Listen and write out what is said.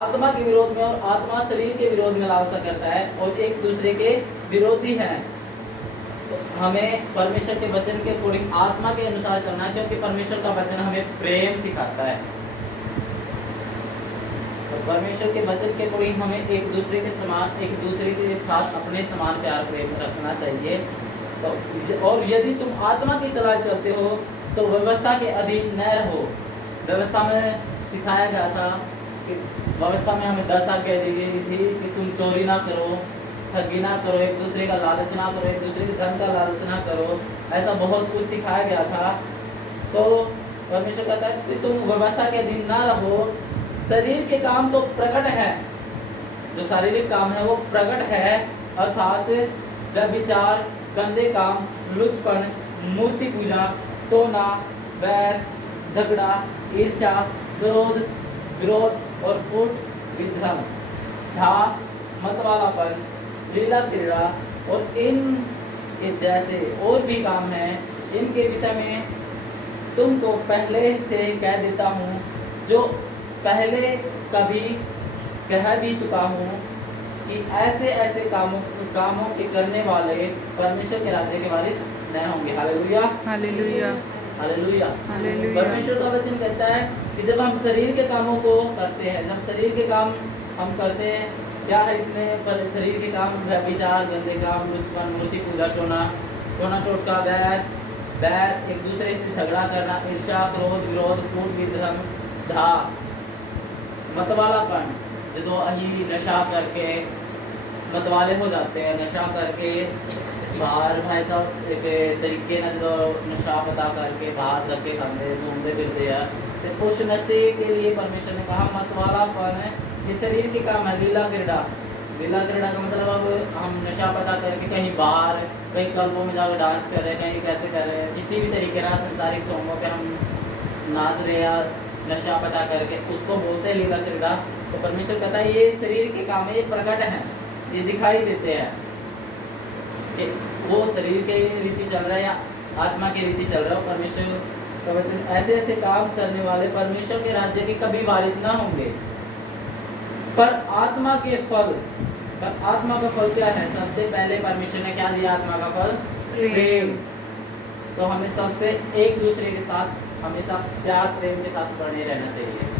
आत्मा के विरोध में और आत्मा शरीर के विरोध में लालसा करता है और एक दूसरे के विरोधी हैं। तो हमें परमेश्वर के वचन के अकॉर्डिंग आत्मा के अनुसार चलना है, क्योंकि परमेश्वर का वचन हमें प्रेम सिखाता है। तो परमेश्वर के वचन के अकॉर्डिंग हमें एक दूसरे के साथ अपने समान प्यार प्रेम रखना चाहिए। तो और यदि तुम आत्मा की चलाए चलते हो तो व्यवस्था के अधीन न रहो। व्यवस्था में सिखाया गया था कि व्यवस्था में हमें 10 आज्ञा दी गई थी कि तुम चोरी ना करो, ठगी ना करो, एक दूसरे का लालच ना करो, एक दूसरे के धन का लालच ना करो, ऐसा बहुत कुछ सिखाया गया था। तो परमेश्वर कहता है कि तुम व्यवस्था के अधीन ना रहो। शरीर के काम तो प्रकट है, जो शारीरिक काम है वो प्रकट है, अर्थात व्यभिचार, गंदे काम, लुचपन, मूर्ति पूजा, टोना, बैर, झगड़ा, ईर्ष्या, क्रोध, विरोध और फूट, विध्रम, धा, मतवालापन, लीला क्रीड़ा और इन के जैसे और भी काम हैं। इनके विषय में तुमको पहले से कह देता हूँ, जो पहले कभी कह भी चुका हूँ कि ऐसे ऐसे कामों के करने वाले परमेश्वर के राज्य के वारिस न होंगे। Hallelujah, hallelujah, hallelujah. हालेलुया। परमेश्वर का वचन कहता है कि जब हम शरीर के कामों को करते हैं, जब शरीर के काम हम करते हैं, क्या है इसमें? पर शरीर के काम व्यभिचार, गंदे काम, लुचपन, मूर्ति पूजा, टोना टोटका, बैर, एक दूसरे से झगड़ा करना, ईर्ष्या, क्रोध, विरोध, फूट, विध्रम, धा, मतवालापन, जो अही नशा करके मतवाले हो जाते हैं, नशा करके बाहर भाई साहब एक तरीके ना जो नशा पता करके बाहर धक्के खाते घूमते फिरते हैं। तो उस नशे के लिए परमेश्वर ने कहा मतवालापन है, ये शरीर के काम है। लीला क्रीड़ा का मतलब अब हम नशा पता करके कहीं बाहर, कहीं क्लबों में जाकर डांस कर रहे हैं, कहीं कैसे कर रहे हैं, किसी भी तरीके ना संसारिक सॉन्गों पे हम नाच रहे हैं, नशा पता करके, उसको बोलते हैं लीला क्रीड़ा। तो परमेश्वर कहता है ये शरीर के काम है, ये प्रकट हैं, ये दिखाई देते हैं कि वो शरीर के रीति चल रहा है या आत्मा की रीति चल रहा है। परमेश्वर का वचन ऐसे ऐसे काम करने वाले परमेश्वर के राज्य के कभी वारिस ना होंगे। पर आत्मा का फल क्या है? सबसे पहले परमेश्वर ने क्या दिया? आत्मा का फल प्रेम। तो हमें सबसे एक दूसरे के साथ हमेशा प्यार प्रेम के साथ बने रहना चाहिए।